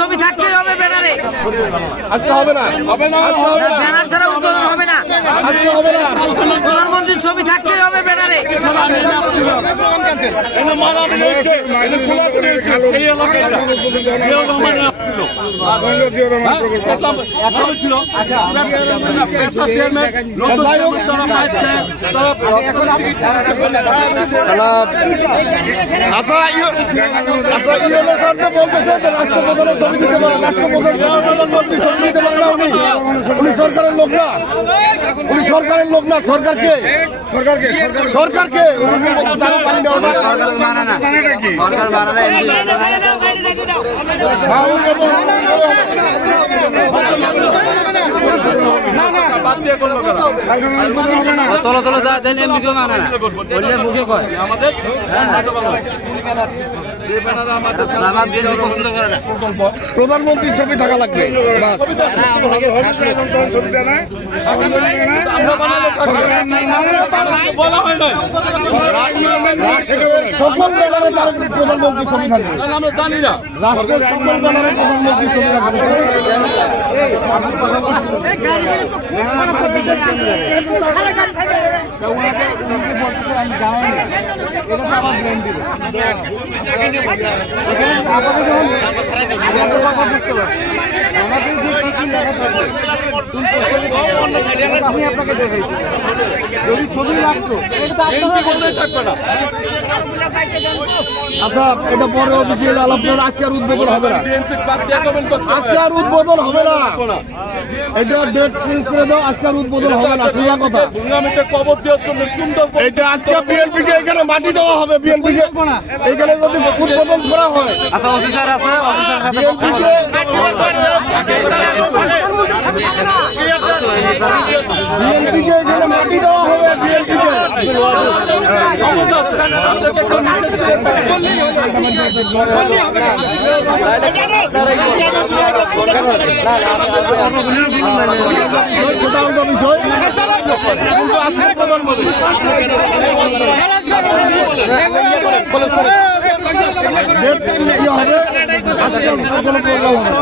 ছবি থাকতেই হবে ব্যানারে। আজকে হবে না, হবে না, ব্যানার ছাড়া উদ্বোধন হবে না। আজকে হবে না। প্রধানমন্ত্রীর ছবি থাকতেই হবে ব্যানারে। সরকারের লোক না, উনি সরকারের লোক না। সরকারকে সরকারকে মুখে কয় প্রধানমন্ত্রীর ছবি থাকা লাগবে। সকল ব্যানারে তার প্রধানমন্ত্রীর ছবি থাকবে। আমরা জানি না রাষ্ট্রের সকল ব্যানারে প্রধানমন্ত্রীর ছবি থাকবে। আচ্ছা, এটা পরে অফিসিয়াল আলাপ। আজকে আর উদ্বোধন হবে না, আজকে আর উদ্বোধন হবে না। এটা ডেট চেঞ্জ করে দাও, আজকে আর উদ্বোধন হবে না। সোজা কথা, কবর দেওয়ার জন্য সুন্দর এটা আজকে বিএনপি কে এখানে মাটি দেওয়া হবে। বিএনপি কে এখানে যদি উদ্বোধন করা হয়, আচ্ছা অফিসার আছে, অফিসারের সাথে বিএনপি কে এখানে মাটি দেওয়া হবে। বিএনপি কে সেটা অন্য বিষয়, কিন্তু আজকে প্রধানমন্ত্রী ডেট ইয়ে হবে, আজকে কোনো প্রোগ্রাম হবে।